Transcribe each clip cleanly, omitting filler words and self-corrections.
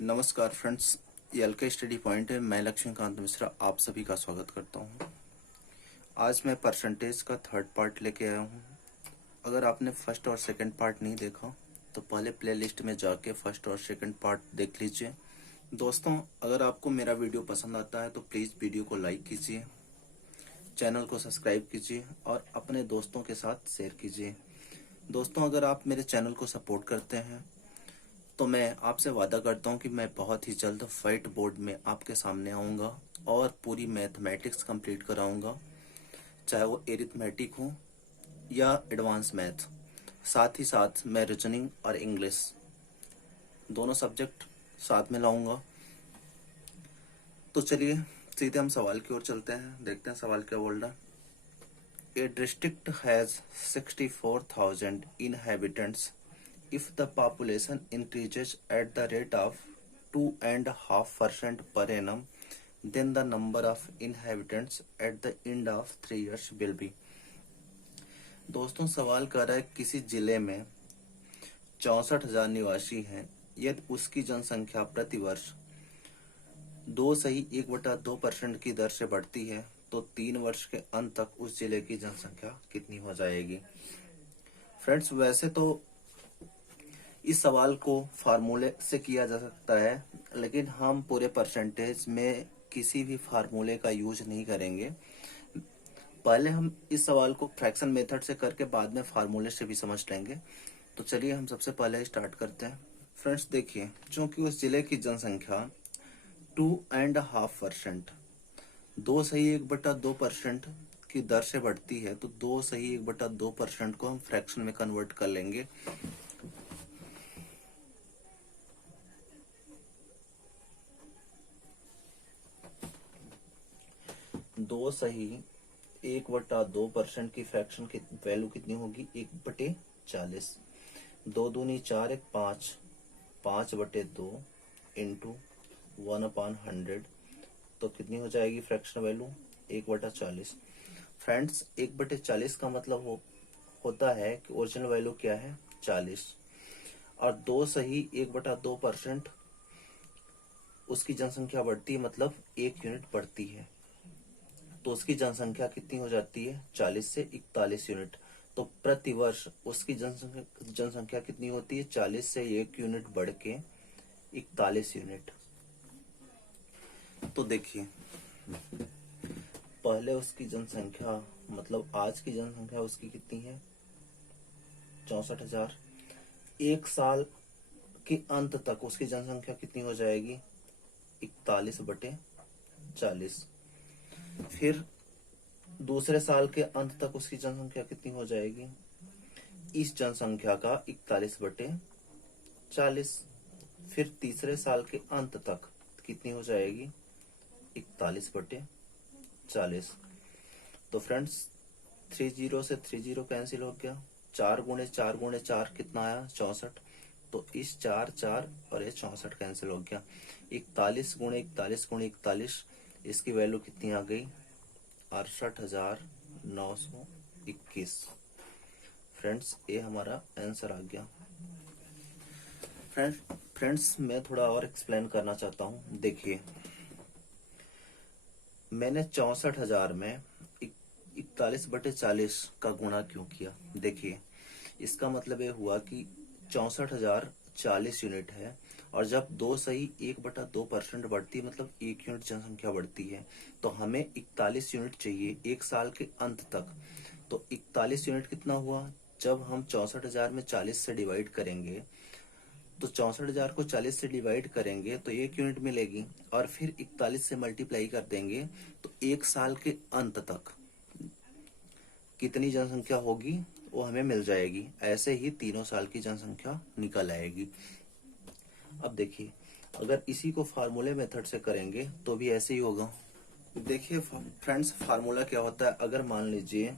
नमस्कार फ्रेंड्स, ये LK study point है। मैं लक्ष्मीकांत मिश्रा आप सभी का स्वागत करता हूँ। आज मैं परसेंटेज का थर्ड पार्ट लेके आया हूँ। अगर आपने फर्स्ट और सेकंड पार्ट नहीं देखा तो पहले प्लेलिस्ट में जाके फर्स्ट और सेकंड पार्ट देख लीजिए। दोस्तों, अगर आपको मेरा वीडियो पसंद आता है तो प्लीज़ वीडियो को लाइक कीजिए, चैनल को सब्सक्राइब कीजिए और अपने दोस्तों के साथ शेयर कीजिए। दोस्तों, अगर आप मेरे चैनल को सपोर्ट करते हैं तो मैं आपसे वादा करता हूं कि मैं बहुत ही जल्द व्हाइट बोर्ड में आपके सामने आऊंगा और पूरी मैथमेटिक्स कंप्लीट कराऊंगा, चाहे वो एरिथमेटिक हो या एडवांस मैथ। साथ ही साथ मैं रीजनिंग और इंग्लिश दोनों सब्जेक्ट साथ में लाऊंगा। तो चलिए सीधे हम सवाल की ओर चलते हैं, देखते हैं सवाल क्या बोल रहा है। ए district has 64,000 inhabitants. If the population increases at the rate of 2.5% per annum, then the number of inhabitants at the end of 3 years will be। दोस्तों, सवाल कर रहा है किसी जिले में 64,000 निवासी हैं। यदि उसकी जनसंख्या प्रति वर्ष 2.1/2% की दर से बढ़ती है तो 3 वर्ष के अंत तक उस जिले की जनसंख्या कितनी हो जाएगी। फ्रेंड्स, वैसे तो इस सवाल को फार्मूले से किया जा सकता है, लेकिन हम पूरे परसेंटेज में किसी भी फार्मूले का यूज नहीं करेंगे। पहले हम इस सवाल को फ्रैक्शन मेथड से करके बाद में फार्मूले से भी समझ लेंगे। तो चलिए हम सबसे पहले स्टार्ट करते हैं। फ्रेंड्स देखिए, चूंकि उस जिले की जनसंख्या 2.5%, 2.1/2% की दर से बढ़ती है, तो 2.1/2% को हम फ्रैक्शन में कन्वर्ट कर लेंगे। 2.1/2% की फ्रैक्शन की वैल्यू कितनी होगी? 1/40। 2×2 = 4, 5, 5/2 इंटू 1/100, तो कितनी हो जाएगी फ्रैक्शन वैल्यू? 1/40। फ्रेंड्स, 1/40 का मतलब होता है कि ओरिजिनल वैल्यू क्या है? 40, और 2.1/2% उसकी जनसंख्या बढ़ती है, मतलब 1 यूनिट बढ़ती है, तो उसकी जनसंख्या कितनी हो जाती है? 40 से 41 यूनिट। तो प्रति वर्ष उसकी जनसंख्या कितनी होती है? 40 से 1 यूनिट बढ़ के 41 यूनिट। तो देखिए, पहले उसकी जनसंख्या, मतलब आज की जनसंख्या उसकी कितनी है? 64,000। एक साल के अंत तक उसकी जनसंख्या कितनी हो जाएगी? 41/40। फिर दूसरे साल के अंत तक उसकी जनसंख्या कितनी हो जाएगी? इस जनसंख्या का 41/40। फिर तीसरे साल के अंत तक कितनी हो जाएगी? 41/40। तो फ्रेंड्स, 30 से 30 कैंसिल हो गया। 4×4×4 कितना आया? 64। तो इस 4 4 और ये 64 कैंसिल हो गया। 41×41×41, इसकी वैल्यू कितनी आ गई? 68,921। फ्रेंड्स, ये हमारा आंसर आ गया। फ्रेंड्स, मैं थोड़ा और एक्सप्लेन करना चाहता हूँ। देखिए, मैंने 64,000 में 41/40 का गुणा क्यों किया? देखिए, इसका मतलब ये हुआ कि 64,000 40 यूनिट है, और जब 2.1/2% बढ़ती है, मतलब 1 यूनिट जनसंख्या बढ़ती है, तो हमें 41 यूनिट चाहिए एक साल के अंत तक। तो 41 यूनिट कितना हुआ? जब हम 64,000 में 40 से डिवाइड करेंगे, तो 64,000 को 40 से डिवाइड करेंगे तो 1 यूनिट मिलेगी, और फिर 41 से मल्टीप्लाई कर देंगे तो एक साल के अंत तक कितनी जनसंख्या होगी वो हमें मिल जाएगी। ऐसे ही तीनों साल की जनसंख्या निकल आएगी। अब देखिए, अगर इसी को फार्मूले मेथड से करेंगे तो भी ऐसे ही होगा। देखिए फ्रेंड्स, फार्मूला क्या होता है? अगर मान लीजिए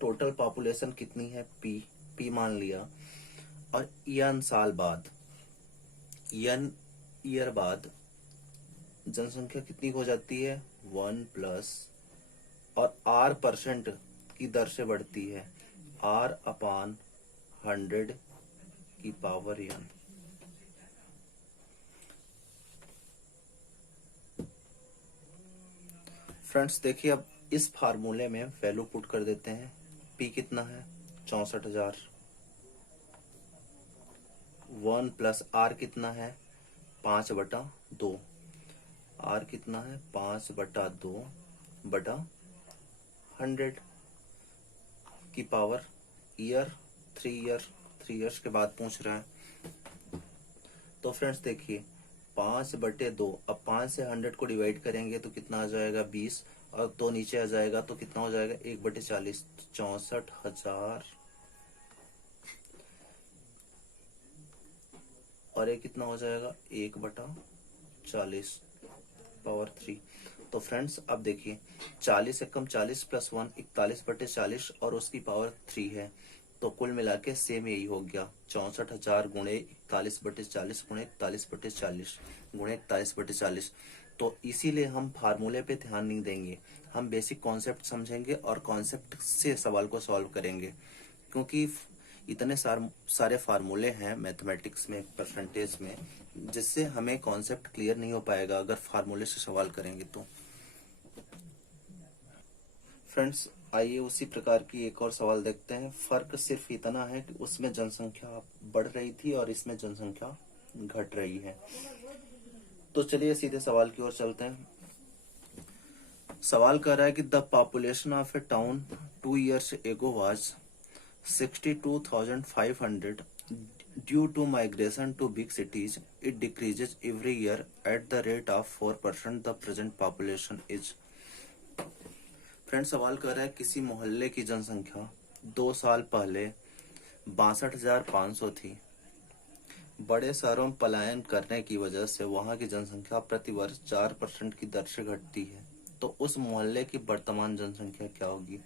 टोटल पॉपुलेशन कितनी है? पी मान लिया, और n साल बाद, n ईयर बाद जनसंख्या कितनी हो जाती है? 1+, और r% की दर से बढ़ती है, r/100 की पावर n। फ्रेंड्स देखिए, अब इस फार्मूले में वैल्यू पुट कर देते हैं। पी कितना है? 64,000। 1 प्लस आर कितना है? 5/2। आर कितना है? 5/2/100 की पावर ईयर, 3 ईयर्स के बाद पूछ रहा है। तो फ्रेंड्स देखिए, 5/2, अब 5 से 100 को डिवाइड करेंगे तो कितना आ जाएगा? 20। और तो नीचे आ जाएगा तो कितना हो जाएगा? 1/40। 64,000 और ये कितना हो जाएगा? 1/40 पावर 3। तो फ्रेंड्स अब देखिए, 40 से कम 40 प्लस 1 41/40 और उसकी पावर 3 है। तो कुल मिला के सेम यही हो गया, 64,000 गुणे 41/40 गुणे 41/40 गुणे 41/40। तो इसीलिए हम फार्मूले पे ध्यान नहीं देंगे, हम बेसिक कॉन्सेप्ट समझेंगे और कॉन्सेप्ट से सवाल को सॉल्व करेंगे। क्योंकि इतने सारे फार्मूले हैं मैथमेटिक्स में, परसेंटेज में, जिससे हमें कॉन्सेप्ट क्लियर नहीं हो पाएगा अगर फार्मूले से सवाल करेंगे तो। फ्रेंड्स आइए उसी प्रकार की एक और सवाल देखते हैं। फर्क सिर्फ इतना है कि उसमें जनसंख्या बढ़ रही थी और इसमें जनसंख्या घट रही है। तो चलिए सीधे सवाल की ओर चलते हैं। सवाल कर रहा है कि the population of A town 2 years ago was 62,500. Due to migration to big cities, it decreases every year at the rate of 4%. The present population is. Friend सवाल कर रहा है किसी मोहल्ले की जनसंख्या 2 साल पहले 62,500 थी। बड़े शहरों में पलायन करने की वजह से वहां की जनसंख्या प्रतिवर्ष 4% की दर से घटती है। तो उस मोहल्ले की वर्तमान जनसंख्या क्या होगी?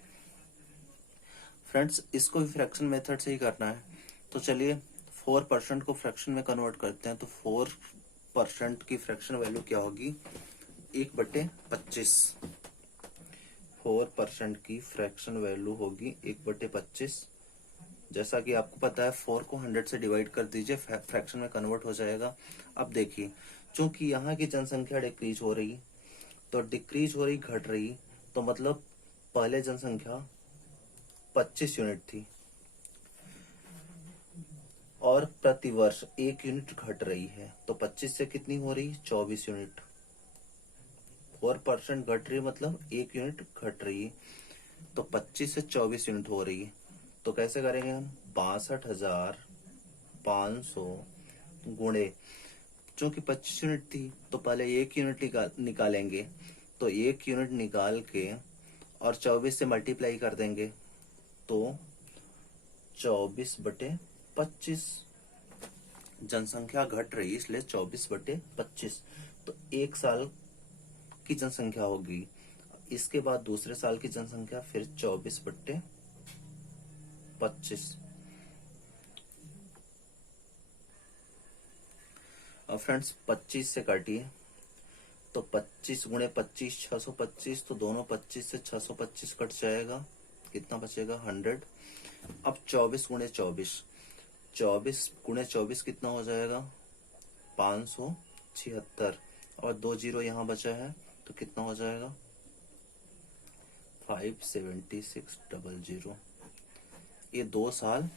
फ्रेंड्स इसको भी फ्रैक्शन मेथड से ही करना है। तो चलिए 4% को फ्रैक्शन में कन्वर्ट करते हैं। तो 4% की फ्रैक्शन वैल्यू क्या होगी? 1/25। 4% की फ्रैक्शन वैल्यू होगी 1/25। जैसा कि आपको पता है 4 को 100 से डिवाइड कर दीजिए, फ्रैक्शन में कन्वर्ट हो जाएगा। अब देखिए, चूंकि यहाँ की जनसंख्या डिक्रीज हो रही, तो डिक्रीज हो रही, घट रही, तो मतलब पहले जनसंख्या 25 यूनिट थी और प्रतिवर्ष 1 यूनिट घट रही है। तो 25 से कितनी हो रही? 24 यूनिट। 4% घट रही मतलब 1 यूनिट घट रही है, तो 25 से 24 यूनिट हो रही है। तो कैसे करेंगे हम? 62,500 गुणे, चूंकि 25 यूनिट थी तो पहले 1 यूनिट निकालेंगे। तो 1 यूनिट निकाल के और 24 से मल्टीप्लाई कर देंगे, तो 24/25। जनसंख्या घट रही इसलिए 24/25। तो 1 साल की जनसंख्या होगी। इसके बाद दूसरे साल की जनसंख्या फिर 24/25। अब फ्रेंड्स 25 से काटिए, तो 25 गुणे 25 625। तो दोनों 25 से 625 कट जाएगा, कितना बचेगा? 100। अब 24 गुणे 24, 24 गुणे 24 कितना हो जाएगा? 576। और 2 जीरो यहाँ बचा है तो कितना हो जाएगा? 57600। ये 2 साल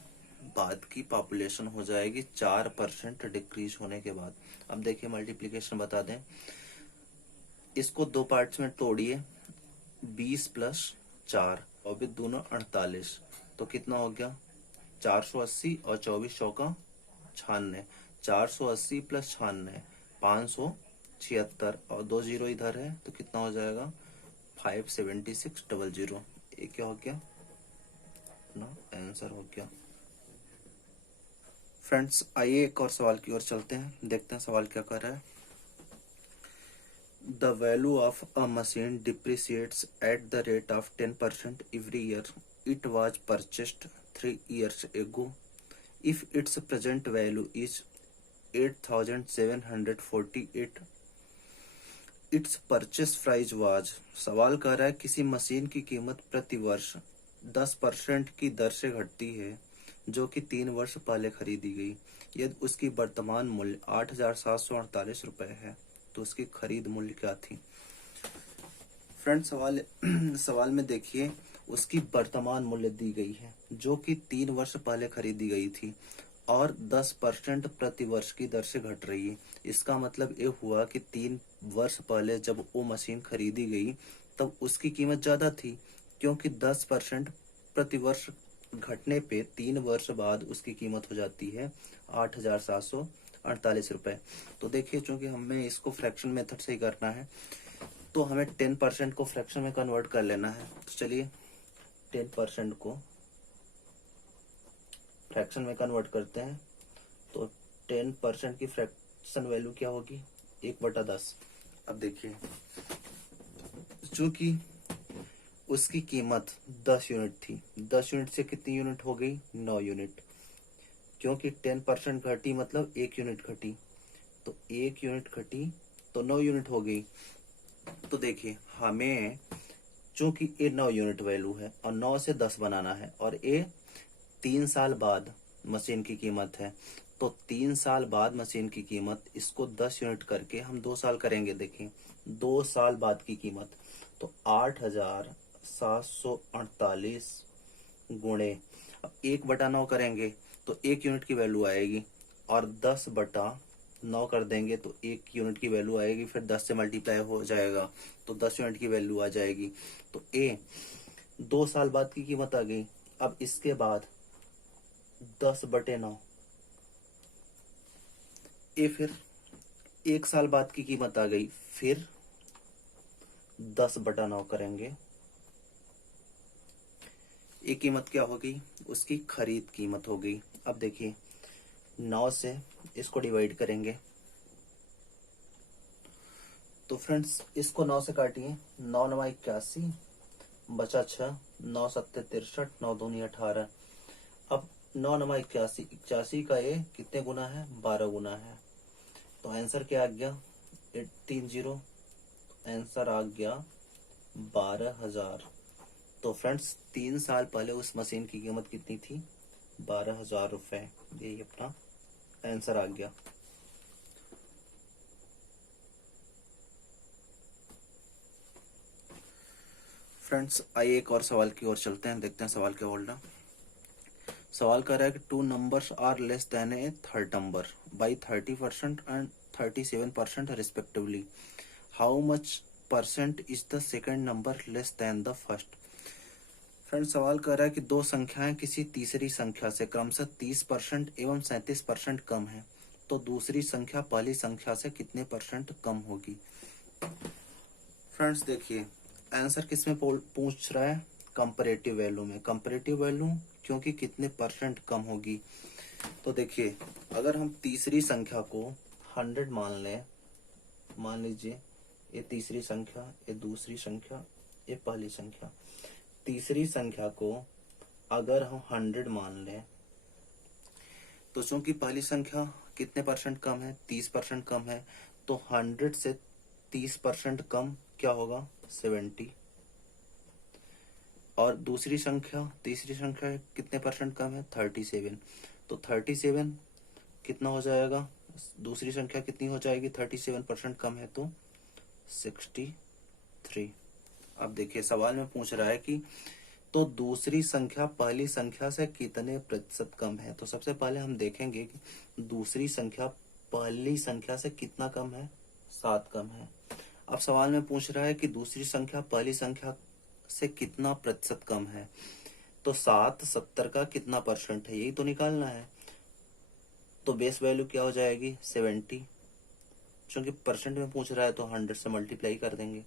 बाद की पॉपुलेशन हो जाएगी 4% डिक्रीज होने के बाद। अब देखिए मल्टीप्लीकेशन बता दें, इसको 2 पार्ट्स में तोड़िए। 20 + 4 और भी दोनों 48। तो कितना हो गया? 480 और 24 चौका 96। 480 + 96 576 और 2 जीरो इधर है तो कितना हो जाएगा? 57600। ये क्या हो गया ना? आंसर हो गया। फ्रेंड्स आइए एक और सवाल की ओर चलते हैं, देखते हैं सवाल क्या कर रहा है। The value of a machine depreciates at the rate of 10% every year. It was purchased 3 years ago. If its present value is 8,748, its purchase price was। सवाल कर रहा है किसी मशीन की कीमत प्रति वर्ष 10% की दर से घटती है जो कि 3 वर्ष पहले खरीदी गई। यदि उसकी वर्तमान मूल्य 8,748 रुपए है तो उसकी खरीद मूल्य क्या थी? फ्रेंड सवाल सवाल में देखिए, उसकी वर्तमान मूल्य दी गई है जो कि 3 वर्ष पहले खरीदी गई थी और 10% प्रति वर्ष की दर से घट रही है। इसका मतलब ये हुआ कि 3 वर्ष पहले जब वो मशीन खरीदी गई तब उसकी कीमत ज्यादा थी, क्योंकि 10% प्रति वर्ष घटने पे 3 वर्ष बाद उसकी कीमत हो जाती है 8,748 रुपए। तो देखिए, चूंकि हमें इसको फ्रैक्शन मेथड से ही करना है तो हमें 10% को फ्रैक्शन में कन्वर्ट कर लेना है। तो चलिए 10% को फ्रैक्शन में कन्वर्ट करते हैं। तो 10% की फ्रैक्शन वैल्यू क्या होगी, 1/10। अब देखिए, चूंकि उसकी कीमत 10 यूनिट थी, 10 यूनिट से कितनी यूनिट हो गई, 9 यूनिट। क्योंकि 10% घटी मतलब 1 यूनिट घटी, तो 1 यूनिट घटी तो 9 यूनिट हो गई। तो देखिए, हमें चूंकि ये 9 यूनिट वैल्यू है और 9 से 10 बनाना है और ये 3 साल बाद मशीन की कीमत है, तो 3 साल बाद मशीन की कीमत, इसको 10 यूनिट करके हम 2 साल करेंगे। देखिए 2 साल बाद की कीमत, तो 8,748 गुणे, अब 1/9 करेंगे तो 1 यूनिट की वैल्यू आएगी, और 10/9 कर देंगे तो 1 यूनिट की वैल्यू आएगी, फिर 10 से मल्टीप्लाई हो जाएगा तो 10 यूनिट की वैल्यू आ जाएगी। तो ए 2 साल बाद की कीमत आ गई। अब इसके बाद 10/9, ये फिर 1 साल बाद की कीमत आ गई, फिर 10/9 करेंगे। ये कीमत क्या हो गई, उसकी खरीद कीमत हो गई। अब देखिए 9 से इसको डिवाइड करेंगे, तो फ्रेंड्स इसको 9 से काटिए, 9×9 = 81, बचा 6, 9×7 = 63, 9×2 = 18। अब 9×9 = 81, 81 का ये कितने गुना है, 12 गुना है। तो आंसर क्या आ गया, 830, आंसर आ गया 12,000। तो फ्रेंड्स 3 साल पहले उस मशीन की कीमत कितनी थी, 12,000 रुपए। यही अपना आंसर आ गया। फ्रेंड्स आइए एक और सवाल की ओर चलते हैं, देखते हैं सवाल क्या बोल रहा। सवाल कर रहा है कि 2 numbers are less than a third number by 30% and 37% respectively, how much percent is the second number less than the first. Friend सवाल कर रहा है कि दो संख्याएं किसी तीसरी संख्या से क्रमशः 30% एवं 37% कम है, तो दूसरी संख्या पहली संख्या से कितने परसेंट कम होगी। फ्रेंड्स देखिए, आंसर किसमें पूछ रहा है, कंपैरेटिव वैल्यू में। कंपैरेटिव वैल्यू क्योंकि कितने परसेंट कम होगी। तो देखिए, अगर हम तीसरी संख्या को 100 मान लें, मान लीजिए ये तीसरी संख्या, ये दूसरी संख्या, ये पहली संख्या। तीसरी संख्या को अगर हम 100 मान लें, तो चूंकि पहली संख्या कितने परसेंट कम है, 30% कम है, तो 100 से 30% कम क्या होगा, 70। और दूसरी संख्या, तीसरी संख्या कितने परसेंट कम है, 37। तो 37 कितना हो जाएगा, दूसरी संख्या कितनी हो जाएगी, 37% कम है तो 63। अब देखिए सवाल में पूछ रहा है कि तो दूसरी संख्या पहली संख्या से कितने प्रतिशत कम है। तो सबसे पहले हम देखेंगे कि दूसरी संख्या पहली संख्या से कितना कम है, 7 कम है। अब सवाल में पूछ रहा है कि दूसरी संख्या पहली संख्या से कितना प्रतिशत कम है, तो 7 70 का कितना परसेंट है, यही तो निकालना है। तो बेस वैल्यू क्या हो जाएगी, 70। क्योंकि परसेंट में पूछ रहा है तो 100 से मल्टीप्लाई कर देंगे,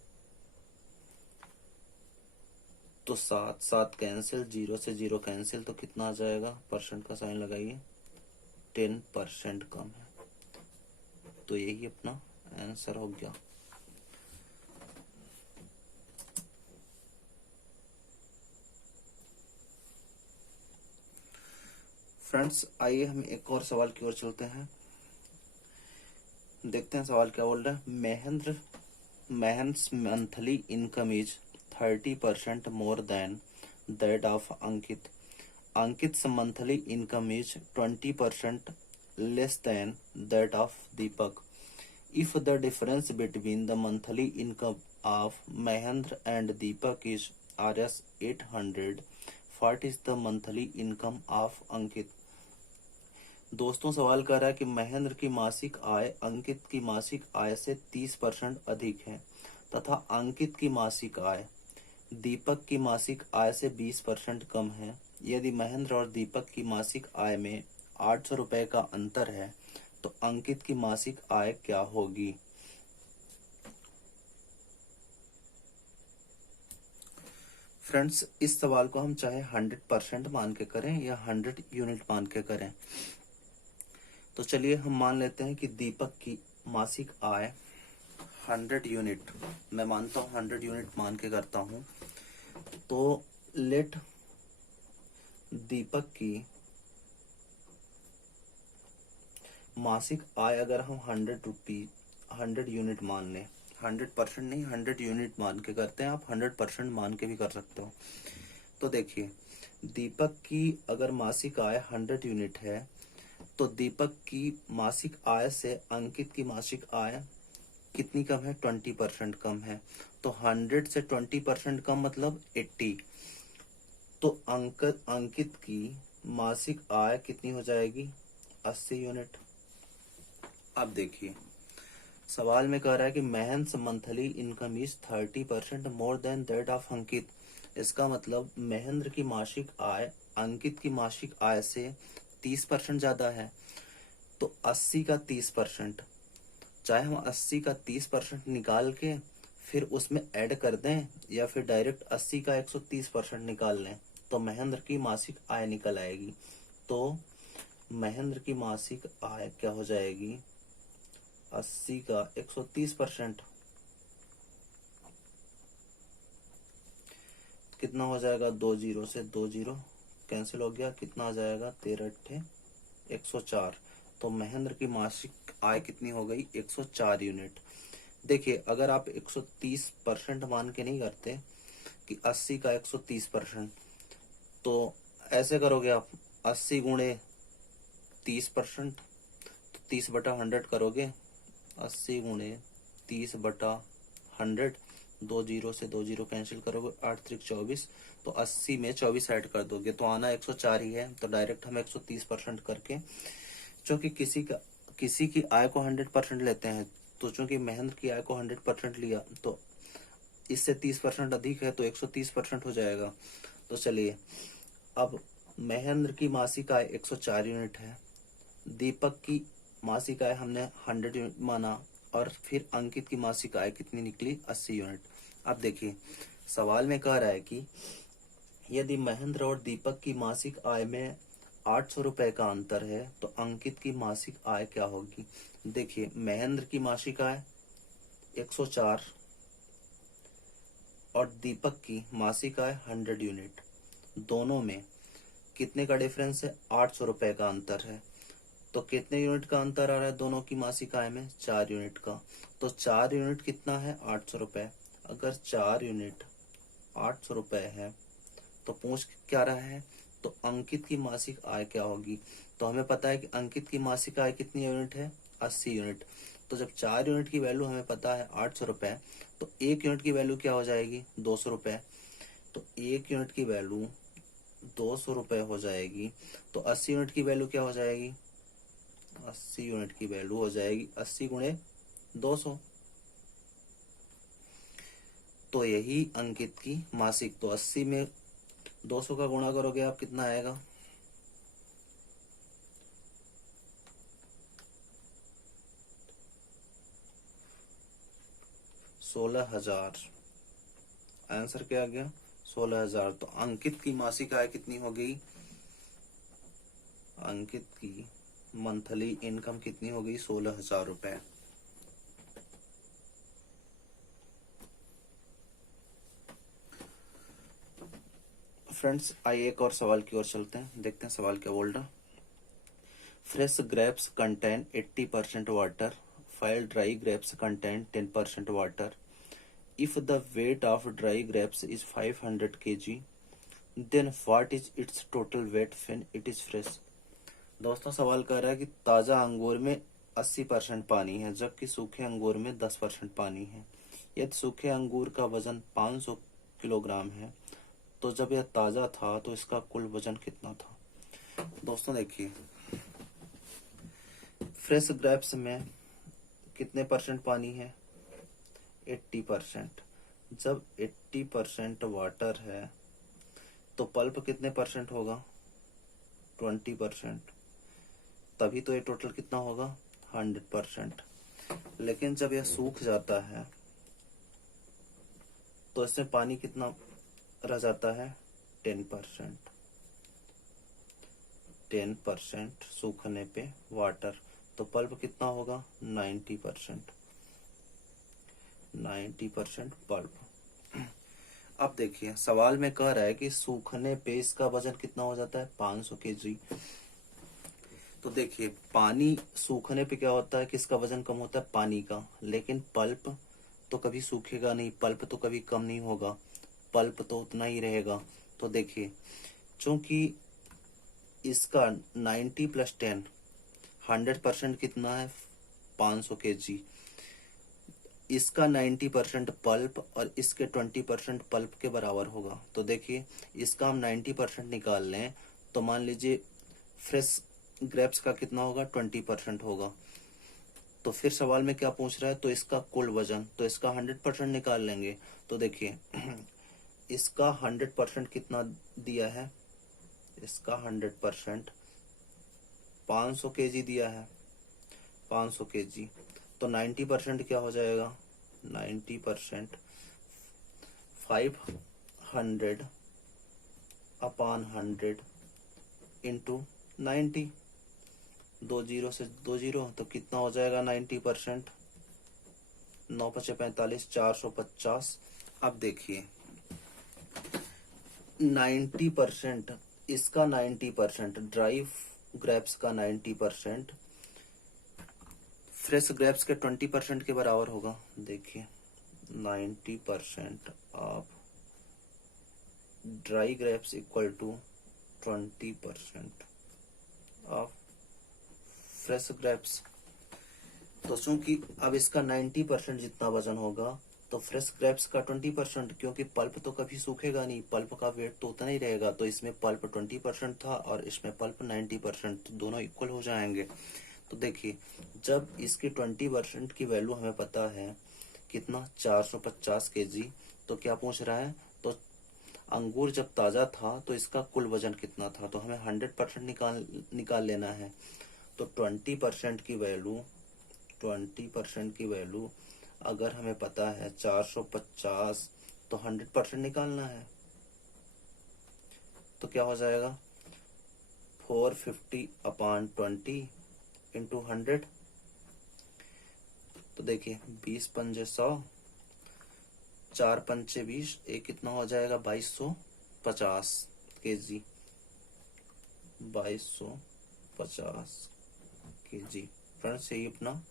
तो 7 7 कैंसिल, 0 से 0 कैंसिल, तो कितना आ जाएगा, परसेंट का साइन लगाइए, 10% कम है। तो यही अपना आंसर हो गया। फ्रेंड्स आइए हम एक और सवाल की ओर चलते हैं, देखते हैं सवाल क्या बोल रहा है। महंस monthly income is 30% more than that of Ankit. Ankit monthly income is 20% less than that of Deepak. If the difference between the monthly income of Mahendra and Deepak is Rs 800, what is the monthly income of Ankit. दोस्तों सवाल कर रहा है कि महेंद्र की मासिक आय अंकित की मासिक आय से 30% अधिक है तथा अंकित की मासिक आय दीपक की मासिक आय से 20% कम है। यदि महेंद्र और दीपक की मासिक आय में 800 रुपए का अंतर है तो अंकित की मासिक आय क्या होगी। फ्रेंड्स, इस सवाल को हम चाहे 100% मान के करें या 100 यूनिट मान के करें, तो चलिए हम मान लेते हैं कि दीपक की मासिक आय 100 यूनिट, मैं मानता हूँ 100 यूनिट मान के करता हूँ। तो लेट दीपक की मासिक आय अगर हम 100 यूनिट मान लें, 100% नहीं 100 यूनिट मान के करते हैं, आप 100% मान के भी कर सकते हो। तो देखिए, दीपक की अगर मासिक आय 100 यूनिट है तो दीपक की मासिक आय से अंकित की मासिक आय कितनी कम है, 20% कम है। तो 100 से 20% कम मतलब 80। तो अंकित की मासिक आय कितनी हो जाएगी, 80 यूनिट। अब देखिए, सवाल में कह रहा है कि Mahendra monthly income is 30% more than that of Ankit. इसका मतलब महेंद्र की मासिक आय अंकित की मासिक आय से 30% ज्यादा है। तो 80 का 30%, चाहे हम 80 का 30% निकाल के फिर उसमें ऐड कर दें या फिर डायरेक्ट 80 का 130% निकाल लें तो महेंद्र की मासिक आय निकल आएगी। तो महेंद्र की मासिक आय क्या हो जाएगी, 80 का 130%, कितना हो जाएगा, 2 जीरो से 2 जीरो कैंसिल हो गया, कितना आ जाएगा, 13 अट्ठे 104। तो महेंद्र की मासिक आय कितनी हो गई, 104 यूनिट। देखिए, अगर आप 130% मान के नहीं करते कि 80 का 130%, तो ऐसे करोगे आप, 80 गुणे 30%, तो 30/100 करोगे, 80 गुणे 30/100, 2 जीरो से 2 जीरो कैंसिल करोगे, 8 त्रिक 24, तो 80 में 24 ऐड कर दोगे तो आना 104 ही है। तो डायरेक्ट हम 130% करके, चूंकि किसी की आय को 100% लेते हैं, तो चूंकि महेंद्र की आय को 100% लिया तो इससे 30% अधिक है तो 130% हो जाएगा। तो चलिए, अब महेंद्र की मासिक आय 104 यूनिट है, दीपक की मासिक आय हमने 100 यूनिट माना, और फिर अंकित की मासिक आय कितनी निकली, 80 यूनिट। अब देखिए, सवाल में कह रहा है कि यदि महेंद्र और दीपक की मासिक आय में 800 रुपए का अंतर है तो अंकित की मासिक आय क्या होगी। देखिए, महेंद्र की मासिक आय 104 और दीपक की मासिक आय 100 यूनिट, दोनों में कितने का डिफरेंस है, 800 रुपए का अंतर है। तो कितने यूनिट का अंतर आ रहा है दोनों की मासिक आय में, 4 यूनिट का। तो 4 यूनिट कितना है, 800 रुपए। अगर 4 यूनिट 800 रुपए है तो पूछ क्या रहा है, तो अंकित की मासिक आय क्या होगी। तो हमें पता है कि अंकित की मासिक आय कितनी यूनिट है, 80 यूनिट। तो जब 4 यूनिट की वैल्यू हमें पता है 800 रुपए, तो 1 यूनिट की वैल्यू क्या हो जाएगी, 200 रुपए। तो 1 यूनिट की वैल्यू 200 रुपए हो जाएगी। तो 80 यूनिट की वैल्यू क्या हो जाएगी, 80 यूनिट की वैल्यू हो जाएगी 80 गुणे 200। तो यही अंकित की मासिक, तो 80 में 200 का गुणा करोगे आप, कितना आएगा, 16,000। आंसर क्या आ गया, 16,000। तो अंकित की मासिक आय कितनी हो गई, अंकित की मंथली इनकम कितनी हो गई, 16,000 रुपए। फ्रेंड्स, आइए एक और सवाल की ओर चलते हैं, देखते हैं सवाल क्या बोल रहा। Fresh grapes contain 80% water, while dry grapes contain 10% water. If the weight of dry grapes is 500 kg, then what is its total weight when it is fresh? दोस्तों, सवाल कर रहा है कि ताजा अंगूर में 80% पानी है, जबकि सूखे अंगूर में 10% पानी है। यदि सूखे अंगूर का वजन 500 किलोग्राम है, तो जब यह ताजा था तो इसका कुल वजन कितना था। दोस्तों देखिए, फ्रेश ग्रेप्स में कितने परसेंट पानी है, 80%। जब 80% वाटर है तो पल्प कितने परसेंट होगा, 20%। तभी तो ये टोटल कितना होगा, 100%। लेकिन जब यह सूख जाता है तो इसमें पानी कितना रह जाता है, 10%। 10% सूखने पे वाटर, तो पल्प कितना होगा, 90%। 90% पल्प। अब देखिए, सवाल में कह रहा है कि सूखने पे इसका वजन कितना हो जाता है, 500 केजी। तो देखिए, पानी सूखने पे क्या होता है, किसका वजन कम होता है, पानी का। लेकिन पल्प तो कभी सूखेगा नहीं, पल्प तो कभी कम नहीं होगा, पल्प तो उतना ही रहेगा। तो देखिए, चूंकि इसका 90 प्लस 10, 100% कितना है, 500 केजी। इसका 90% पल्प और इसके 20% पल्प के बराबर होगा। तो देखिए, इसका हम 90% निकाल लें तो मान लीजिए फ्रेश ग्रेप्स का कितना होगा, 20% होगा। तो फिर सवाल में क्या पूछ रहा है, तो इसका कुल वजन, तो इसका 100% निकाल लेंगे। तो देखिए, इसका 100% कितना दिया है, इसका 100% 500 केजी दिया है, 500 केजी। तो 90% क्या हो जाएगा, 90% 500 अपॉन 100 इंटू 90। 2 जीरो से 2 जीरो, तो कितना हो जाएगा 90%, 9 पचे 45, 450। अब देखिए, 90%, इसका 90%, ड्राई ग्रेप्स का 90% फ्रेश ग्रेप्स के 20% के बराबर होगा। देखिए, 90% of dry grapes equal to 20% of fresh grapes. तो चूंकि अब इसका 90% जितना वजन होगा, तो फ्रेश ग्रेप्स का 20%, क्योंकि पल्प तो कभी सूखेगा नहीं, पल्प का वेट तो उतना ही रहेगा। तो इसमें पल्प 20% था और इसमें पल्प 90%, तो दोनों इक्वल हो जाएंगे। तो देखिए, जब इसकी 20% की वैल्यू हमें पता है कितना, 450 केजी, तो क्या पूछ रहा है, तो अंगूर जब ताजा था तो इसका कुल वजन कितना था। तो हमें 100% निकाल लेना है। तो 20% की वैल्यू, 20% की वैल्यू अगर हमें पता है 450, तो 100% निकालना है। तो क्या हो जाएगा, 450 अपॉन 20 इंटू 100। तो देखिए, 20 पंजे 100, 4 पंचे 20, एक कितना हो जाएगा, 2250 केजी, 2250 केजी। फ्रेंड्स, यही अपना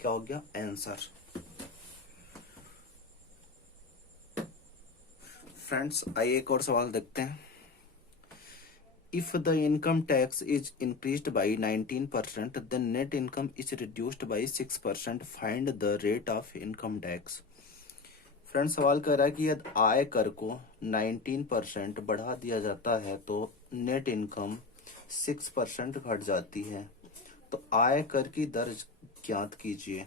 क्या हो गया, आंसर। फ्रेंड्स, आइए एक और सवाल देखते हैं। If the income tax is increased by 19%, then net income is reduced by 6%. Find the rate of income tax. Friend, सवाल कर रहा है कि यदि आय कर को 19% बढ़ा दिया जाता है तो नेट इनकम 6% घट जाती है। तो आय कर की दर ज्ञात कीजिए।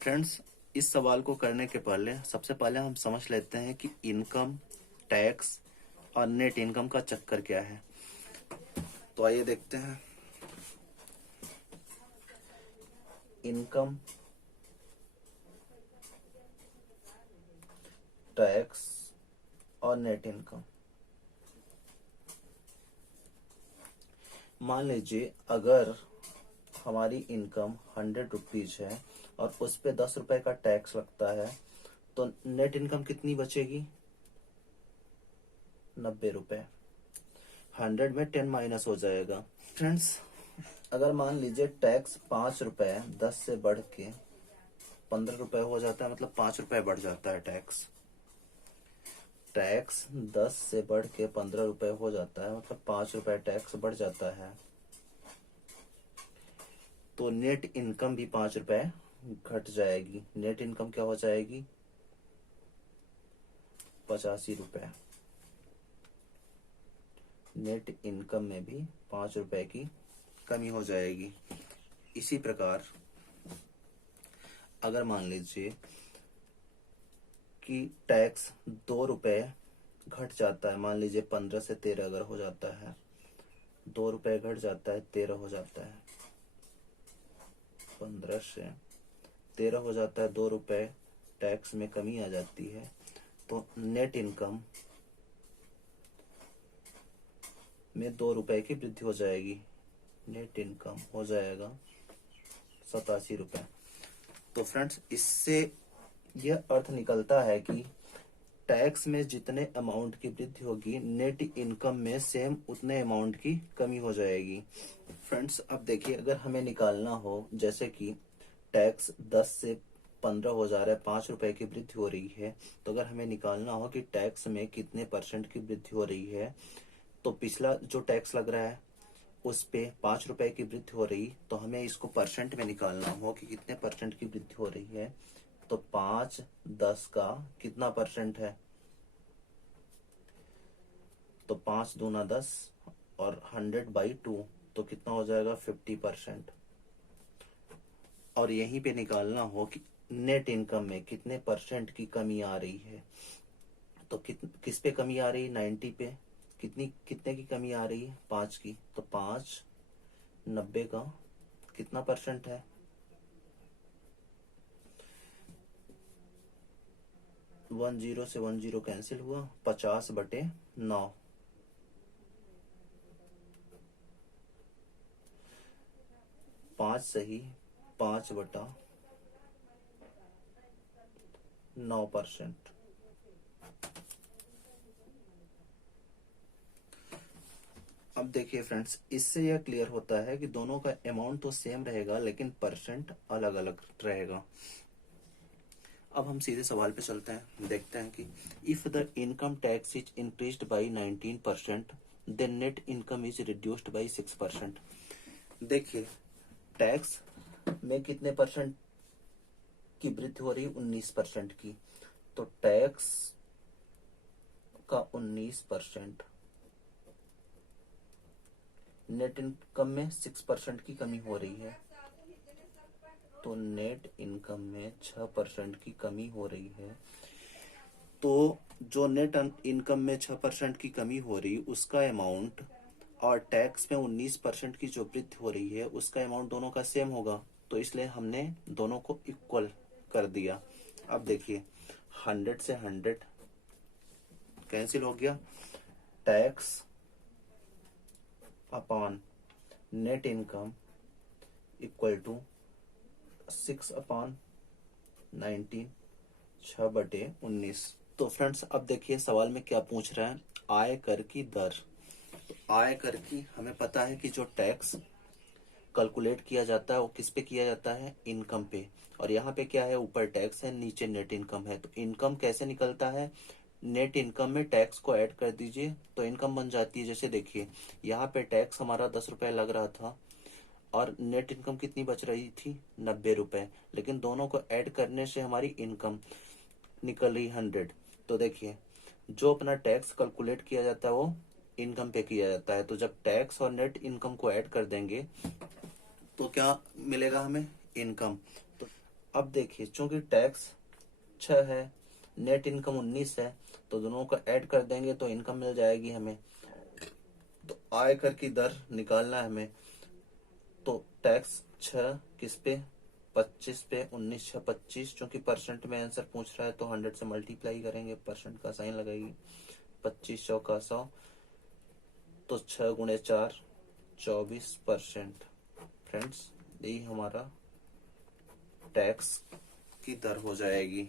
फ्रेंड्स, इस सवाल को करने के पहले सबसे पहले हम समझ लेते हैं कि इनकम टैक्स और नेट इनकम का चक्कर क्या है। तो आइए देखते हैं। इनकम टैक्स और नेट इनकम। मान लीजिए, अगर हमारी इनकम 100 रुपीज है और उस पे 10 रुपए का टैक्स लगता है, तो नेट इनकम कितनी बचेगी, 90 रुपए। 100 में 10 माइनस हो जाएगा। फ्रेंड्स, अगर मान लीजिए टैक्स 5 रुपए 10 से बढ़ के 15 रुपए हो जाता है, मतलब 5 रुपए बढ़ जाता है टैक्स। टैक्स 10 से बढ़ के 15 रुपए हो जाता है, मतलब 5 रुपए टैक्स बढ़ जाता है। तो नेट इनकम भी 5 रुपए घट जाएगी। नेट इनकम क्या हो जाएगी? 85 रुपए। नेट इनकम में भी 5 रुपए की कमी हो जाएगी। इसी प्रकार अगर मान लीजिए कि टैक्स 2 रुपए घट जाता है, मान लीजिए 15 से 13 अगर हो जाता है, 2 रुपए घट जाता है, 13 हो जाता है, 15 से 13 हो जाता है, 2 रुपए टैक्स में कमी आ जाती है, तो नेट इनकम में 2 रुपए की वृद्धि हो जाएगी। नेट इनकम हो जाएगा 87 रुपए। तो फ्रेंड्स, इससे यह अर्थ निकलता है कि टैक्स में जितने अमाउंट की वृद्धि होगी, नेट इनकम में सेम उतने अमाउंट की कमी हो जाएगी। फ्रेंड्स, अब देखिए, अगर हमें निकालना हो, जैसे कि टैक्स 10 से 15 हो जा रहा है, 5 रुपए की वृद्धि हो रही है, तो अगर हमें निकालना हो कि टैक्स में कितने परसेंट की वृद्धि हो रही है, तो पिछला जो टैक्स लग रहा है उस पे 5 रुपए की वृद्धि हो रही, तो हमें इसको परसेंट में निकालना हो कि कितने परसेंट की वृद्धि हो रही है। तो 5 10 का कितना परसेंट है? तो 5 दूना 10 और 100/2, तो कितना हो जाएगा? 50%। और यहीं पे निकालना हो कि नेट इनकम में कितने परसेंट की कमी आ रही है, तो किस पे कमी आ रही है? 90 पे। कितने की कमी आ रही है? 5 की। तो 5 90 का कितना परसेंट है? 10 से 10 कैंसिल हुआ, 50/9। 5 सही 5/9%। अब देखिए फ्रेंड्स, इससे यह क्लियर होता है कि दोनों का अमाउंट तो सेम रहेगा, लेकिन परसेंट अलग अलग रहेगा। अब हम सीधे सवाल पे चलते हैं, देखते हैं कि if the income tax is increased by 19%, then net income is reduced by 6%। देखिए, टैक्स में कितने परसेंट की वृद्धि हो रही है? 19% की। तो टैक्स का 19%, नेट इनकम में 6% की कमी हो रही है, तो नेट इनकम में 6% की कमी हो रही है। तो जो नेट इनकम में 6% की कमी हो रही, उसका अमाउंट और टैक्स में 19% की जो वृद्धि हो रही है, उसका अमाउंट दोनों का सेम होगा, तो इसलिए हमने दोनों को इक्वल कर दिया। अब देखिए, 100 से 100 कैंसिल हो गया, tax upon net income equal to 6/19, 6/19। तो फ्रेंड्स, अब देखिए सवाल में क्या पूछ रहा है? आय कर की दर। तो आय कर की हमें पता है कि जो टैक्स कैलकुलेट किया जाता है वो किस पे किया जाता है? इनकम पे। और यहाँ पे क्या है? ऊपर टैक्स है, नीचे नेट इनकम है। तो इनकम कैसे निकलता है? नेट इनकम में टैक्स को ऐड कर दीजिए तो इनकम बन जाती है। जैसे देखिए, यहाँ पे टैक्स हमारा 10 रुपए लग रहा था और नेट इनकम कितनी बच रही थी? 90 रुपए। लेकिन दोनों को ऐड करने से हमारी इनकम निकल रही 100। तो देखिए, जो अपना टैक्स कैलकुलेट किया जाता है वो इनकम पे किया जाता है। तो जब टैक्स और नेट इनकम को ऐड कर देंगे तो क्या मिलेगा हमें? इनकम। तो अब देखिए, चूंकि टैक्स 6 है, नेट इनकम 19 है, तो दोनों को ऐड कर देंगे तो इनकम मिल जाएगी हमें। तो आयकर की दर निकालना है हमें, तो टैक्स 6 किस पे? 25 पे। 19 6 25, चूंकि परसेंट में आंसर पूछ रहा है तो 100 से मल्टीप्लाई करेंगे, परसेंट का साइन लगाएगी। 25 चौका 100, तो 6 × 4 24%। फ्रेंड्स, यही हमारा टैक्स की दर हो जाएगी।